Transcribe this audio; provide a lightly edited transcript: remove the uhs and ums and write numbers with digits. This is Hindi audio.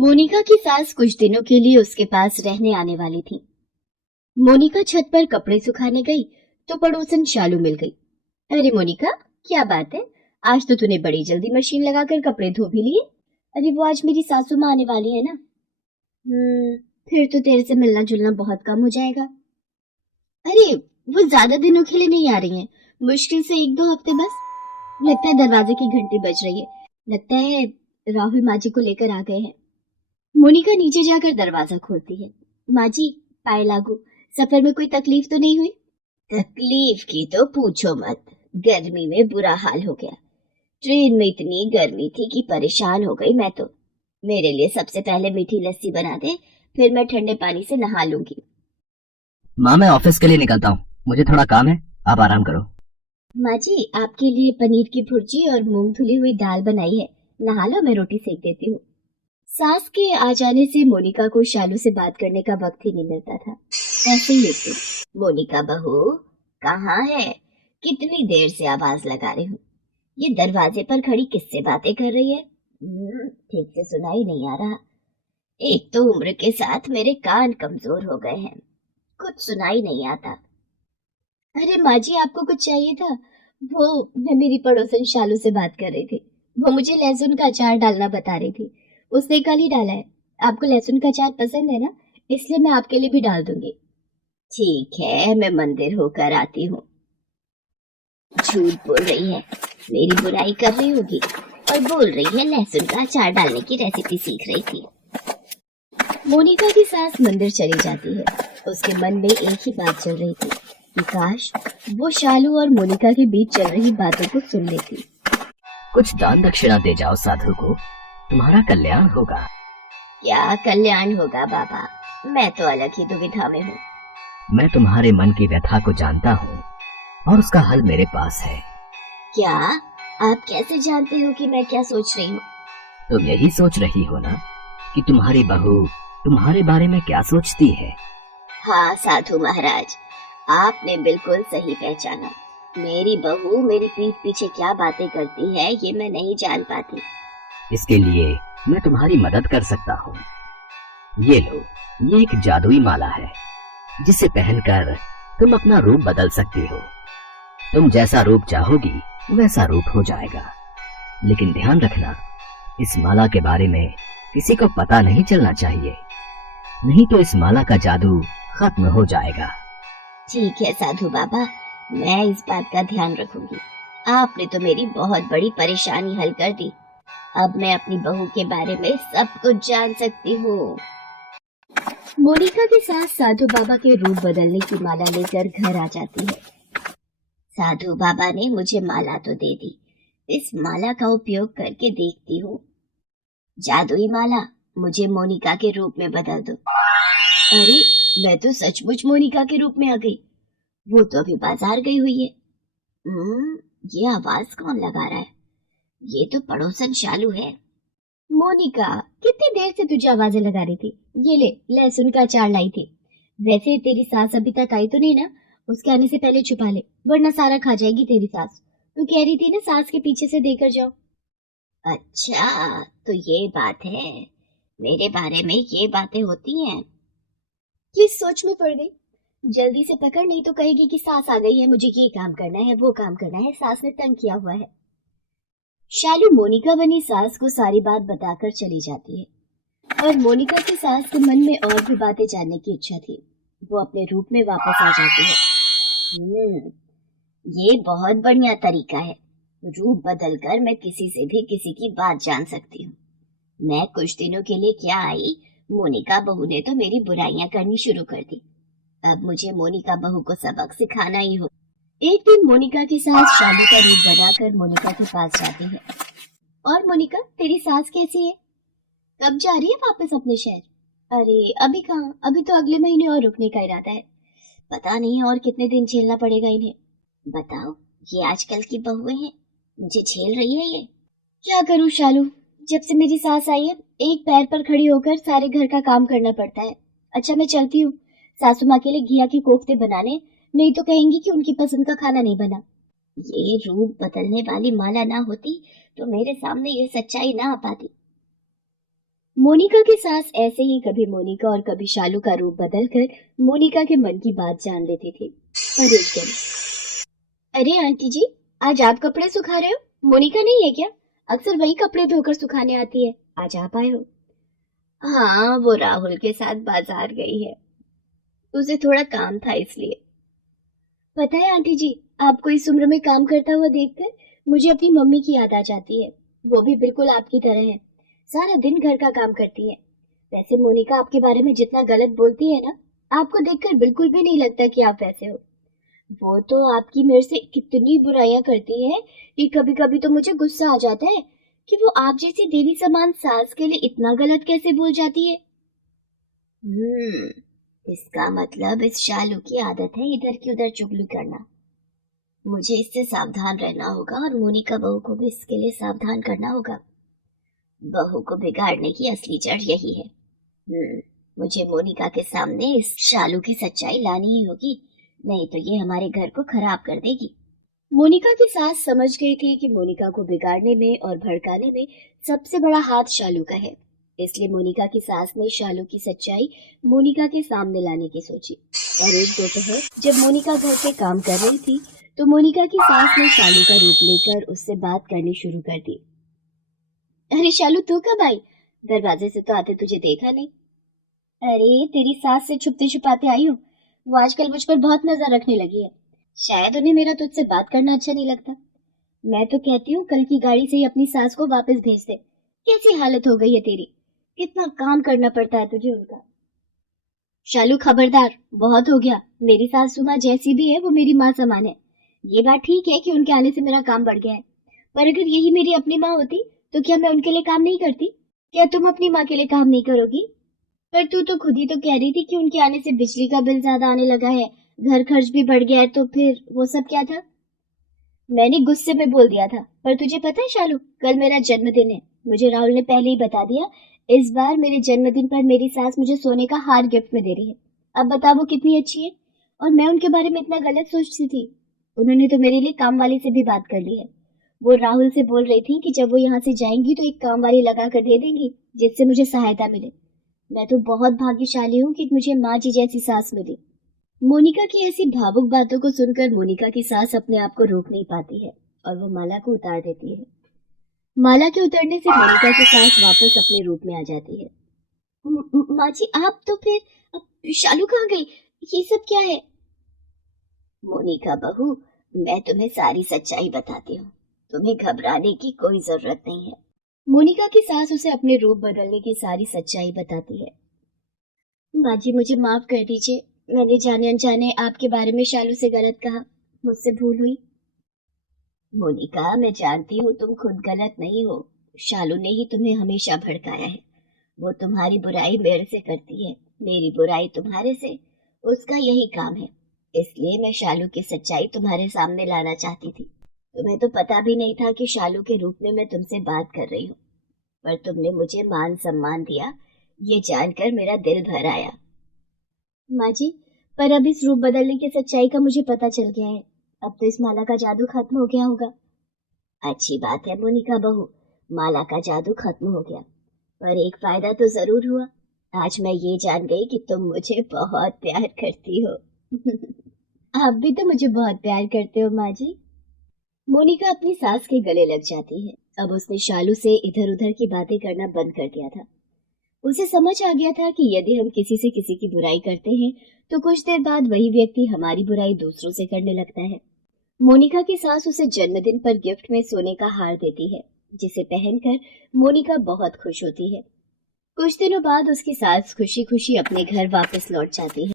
मोनिका की सास कुछ दिनों के लिए उसके पास रहने आने वाली थी। मोनिका छत पर कपड़े सुखाने गई तो पड़ोसन शालू मिल गई। अरे मोनिका, क्या बात है? आज तो तूने बड़ी जल्दी मशीन लगाकर कपड़े धो भी लिए। अरे वो आज मेरी सासू माँ आने वाली है ना। फिर तो तेरे से मिलना जुलना बहुत कम हो जाएगा। अरे वो ज्यादा दिनों के लिए नहीं आ रही हैं, मुश्किल से 1-2 हफ्ते बस। लगता है दरवाजे की घंटी बज रही है। लगता है राहुल माँ जी को लेकर आ गए हैं। मोनिका नीचे जाकर दरवाजा खोलती है। माँ जी, पाए लागू। सफर में कोई तकलीफ तो नहीं हुई? तकलीफ की तो पूछो मत। गर्मी में बुरा हाल हो गया। ट्रेन में इतनी गर्मी थी कि परेशान हो गई मैं तो। मेरे लिए सबसे पहले मीठी लस्सी बना दे, फिर मैं ठंडे पानी से नहा लूंगी। माँ, मैं ऑफिस के लिए निकलता हूँ, मुझे थोड़ा काम है, आप आराम करो। माँ जी, आपके लिए पनीर की भुर्जी और मूंग धुली हुई दाल बनाई है। नहा लो, मैं रोटी सेक देती हूँ। सास के आ जाने से मोनिका को शालू से बात करने का वक्त ही नहीं मिलता था। ऐसे ही एक दिन, मोनिका बहू कहाँ है? कितनी देर से आवाज लगा रही हूँ। ये दरवाजे पर खड़ी किससे बातें कर रही है? ठीक से सुनाई नहीं आ रहा। एक तो उम्र के साथ मेरे कान कमजोर हो गए हैं, कुछ सुनाई नहीं आता। अरे माँ जी, आपको कुछ चाहिए था? मैं मेरी पड़ोसन शालू से बात कर रही थी। वो मुझे लहसुन का अचार डालना बता रही थी। उसने कल ही डाला है। आपको लहसुन का अचार पसंद है ना? इसलिए मैं आपके लिए भी डाल दूंगी। ठीक है, मैं मंदिर होकर आती हूँ। झूठ बोल रही है, मेरी बुराई कर रही होगी और बोल रही है लहसुन का अचार डालने की रेसिपी सीख रही थी। मोनिका की सास मंदिर चली जाती है। उसके मन में एक ही बात चल रही थी कि काश वो शालू और मोनिका के बीच चल रही बातों को सुन लेती। कुछ दान दक्षिणा दे जाओ साधु को, तुम्हारा कल्याण होगा। क्या कल्याण होगा बाबा? मैं तो अलग ही दुविधा में हूँ। मैं तुम्हारे मन की व्यथा को जानता हूँ और उसका हल मेरे पास है। क्या? आप कैसे जानते हो कि मैं क्या सोच रही हूँ? तुम यही सोच रही हो ना कि तुम्हारी बहू तुम्हारे बारे में क्या सोचती है। हाँ साधु महाराज, आपने बिल्कुल सही पहचाना। मेरी बहू मेरी पीठ पीछे क्या बातें करती है ये मैं नहीं जान पाती। इसके लिए मैं तुम्हारी मदद कर सकता हूँ। ये लो, ये एक जादुई माला है जिसे पहनकर तुम अपना रूप बदल सकती हो। तुम जैसा रूप चाहोगी वैसा रूप हो जाएगा। लेकिन ध्यान रखना, इस माला के बारे में किसी को पता नहीं चलना चाहिए, नहीं तो इस माला का जादू खत्म हो जाएगा। ठीक है साधु बाबा, मैं इस बात का ध्यान रखूंगी। आपने तो मेरी बहुत बड़ी परेशानी हल कर दी। अब मैं अपनी बहू के बारे में सब कुछ जान सकती हूँ। मोनिका की सास साधु बाबा के रूप बदलने की माला लेकर घर आ जाती है। साधु बाबा ने मुझे माला तो दे दी, इस माला का उपयोग करके देखती हूँ। जादुई माला, मुझे मोनिका के रूप में बदल दो। अरे, मैं तो सचमुच मोनिका के रूप में आ गई। वो तो अभी बाजार गई हुई है। ये आवाज कौन लगा रहा है? ये तो पड़ोसन शालू है। मोनिका, कितनी देर से तुझे आवाजें लगा रही थी? ये ले, लहसुन का अचार लाई थी। वैसे तेरी सास अभी तक आई तो नहीं ना? उसके आने से पहले छुपा ले, वरना सारा खा जाएगी तेरी सास। तू कह रही थी ना सास के पीछे से देकर जाओ। अच्छा, तो ये बात है। मेरे बारे में ये बातें होती हैं। ये सोच में पड़ गई। जल्दी से पकड़, नहीं तो कहेगी कि सास आ गई है, मुझे ये काम करना है, वो काम करना है, सास ने तंग किया हुआ है। शालू मोनिका बनी सास को सारी बात बताकर चली जाती है और मोनिका की सास के मन में और भी बातें जानने की इच्छा थी। वो अपने रूप में वापस आ जाती है। ये बहुत बढ़िया तरीका है। रूप बदलकर मैं किसी से भी किसी की बात जान सकती हूँ। मैं कुछ दिनों के लिए क्या आई, मोनिका बहू ने तो मेरी बुराइयां करनी शुरू कर दी। अब मुझे मोनिका बहू को सबक सिखाना ही हो। एक दिन मोनिका की सास शालू का रूप बनाकर मोनिका के पास जाती है। और मोनिका, तेरी सास कैसी है? कब जा रही है वापस अपने शहर? अरे अभी कहाँ, अभी तो अगले महीने और रुकने का इरादा है। पता नहीं और कितने दिन झेलना पड़ेगा इन्हें। बताओ, ये आजकल की बहुएं हैं, मुझे झेल रही है ये। क्या करूँ शालू, जब से मेरी सास आई है एक पैर पर खड़ी होकर सारे घर का काम करना पड़ता है। अच्छा मैं चलती हूँ सासू माँ के लिए घिया के कोफ्ते बनाने, नहीं तो कहेंगी कि उनकी पसंद का खाना नहीं बना। ये रूप बदलने वाली माला ना होती तो मेरे सामने ये सच्चाई ना आ पाती। मोनिका की सास ऐसे ही कभी मोनिका और कभी शालू का रूप बदलकर मोनिका के मन की बात जान लेती थी। और एक दिन, अरे आंटी जी, आज आप कपड़े सुखा रहे हो? मोनिका नहीं है क्या? अक्सर वही कपड़े धोकर सुखाने आती है, आज आप आए हो। हाँ, वो राहुल के साथ बाजार गई है, उसे थोड़ा काम था इसलिए। पता है आंटी जी, आपको इस उम्र में काम करता हुआ देखकर मुझे अपनी मम्मी की याद आ जाती है। वो भी बिल्कुल आपकी तरह है, सारा दिन घर का काम करती है। वैसे मोनिका आपके बारे में जितना गलत बोलती है ना, आपको देखकर बिल्कुल भी नहीं लगता कि आप वैसे हो। वो तो आपकी मेरे से कितनी बुराइयां करती है कि कभी कभी तो मुझे गुस्सा आ जाता है कि वो आप जैसी देवी समान सास के लिए इतना गलत कैसे बोल जाती है। इसका मतलब इस शालू की आदत है इधर की उधर चुगली करना। मुझे इससे सावधान रहना होगा और मोनिका बहू को भी इसके लिए सावधान करना होगा। बहू को बिगाड़ने की असली जड़ यही है। मुझे मोनिका के सामने इस शालू की सच्चाई लानी ही होगी, नहीं तो ये हमारे घर को खराब कर देगी। मोनिका की सास समझ गई थी कि मोनिका को बिगाड़ने में और भड़काने में सबसे बड़ा हाथ शालू का है, इसलिए मोनिका की सास ने शालू की सच्चाई मोनिका के सामने लाने की सोची। और एक दोपहर जब मोनिका घर के काम कर रही थी तो मोनिका की सास ने शालू का रूप लेकर उससे बात करनी शुरू कर दी। अरे शालू, तू कब आई? दरवाजे से तो आते तुझे देखा नहीं। अरे तेरी सास से छुपते छुपाते आई हूँ। वो आजकल मुझ पर बहुत नजर रखने लगी है, शायद उन्हें मेरा तुझसे बात करना अच्छा नहीं लगता। मैं तो कहती हूँ कल की गाड़ी से ही अपनी सास को वापस भेज दे। कैसी हालत हो गई है तेरी, कितना काम करना पड़ता है तुझे उनका। शालू खबरदार, बहुत हो गया। मेरी सासू माँ जैसी भी है वो मेरी माँ समान है। ये बात ठीक है कि उनके आने से मेरा काम बढ़ गया है, पर अगर यही मेरी अपनी माँ होती तो क्या मैं उनके लिए काम नहीं करती? क्या तुम अपनी माँ के लिए काम नहीं करोगी? पर तू तो खुद ही तो कह रही थी कि उनके आने से बिजली का बिल ज्यादा आने लगा है, घर खर्च भी बढ़ गया है, तो फिर वो सब क्या था? मैंने गुस्से में बोल दिया था। पर तुझे पता है शालू, कल मेरा जन्मदिन है। मुझे राहुल ने पहले ही बता दिया। इस बार मेरे जन्मदिन पर मेरी सास मुझे सोने का हार गिफ्ट में दे रही है। अब बता वो कितनी अच्छी है, और मैं उनके बारे में इतना गलत सोचती थी। उन्होंने तो मेरे लिए काम वाली से भी बात कर ली है। वो राहुल से बोल रही थी कि जब वो यहाँ से जाएंगी तो एक काम वाली लगा कर दे देंगी जिससे मुझे सहायता मिले। मैं तो बहुत भाग्यशाली हूँ कि मुझे माँ जी जैसी सास मिली। मोनिका की ऐसी भावुक बातों को सुनकर मोनिका की सास अपने आप को रोक नहीं पाती है और वो माला को उतार देती है। माला के उतरने से मोनिका की सास वापस अपने रूप में आ जाती है। माँ जी, आप तो फिर अब शालू कहाँ गई? ये सब क्या है? मोनिका बहू, मैं तुम्हें सारी सच्चाई बताती हूँ, तुम्हें घबराने की कोई जरूरत नहीं है। मोनिका की सास उसे अपने रूप बदलने की सारी सच्चाई बताती है। माँ जी, मुझे माफ कर दीजिए, मैंने जाने अनजाने आपके बारे में शालू से गलत कहा, मुझसे भूल हुई। मोनिका, मैं जानती हूँ तुम खुद गलत नहीं हो, शालू ने ही तुम्हें हमेशा भड़काया है। वो तुम्हारी बुराई मेरे से करती है, मेरी बुराई तुम्हारे से, उसका यही काम है। इसलिए मैं शालू की सच्चाई तुम्हारे सामने लाना चाहती थी। तुम्हें तो पता भी नहीं था कि शालू के रूप में मैं तुमसे बात कर रही हूँ, पर तुमने मुझे मान सम्मान दिया, ये जानकर मेरा दिल भर आया। माँ जी, पर अब इस रूप बदलने की सच्चाई का मुझे पता चल गया है। अब तो इस माला का जादू खत्म हो गया होगा। अच्छी बात है मोनिका बहू, माला का जादू खत्म हो गया, पर एक फायदा तो जरूर हुआ। आज मैं ये जान गई कि तुम मुझे बहुत प्यार करती हो। आप भी तो मुझे बहुत प्यार करते हो माँ जी। मोनिका अपनी सास के गले लग जाती है। अब उसने शालू से इधर उधर की बातें करना बंद कर दिया था। उसे समझ आ गया था कि यदि हम किसी से किसी की बुराई करते हैं तो कुछ देर बाद वही व्यक्ति हमारी बुराई दूसरों से करने लगता है। मोनिका की सास उसे जन्मदिन पर गिफ्ट में सोने का हार देती है, जिसे पहनकर मोनिका बहुत खुश होती है। कुछ दिनों बाद उसकी सास खुशी खुशी अपने घर वापस लौट जाती है।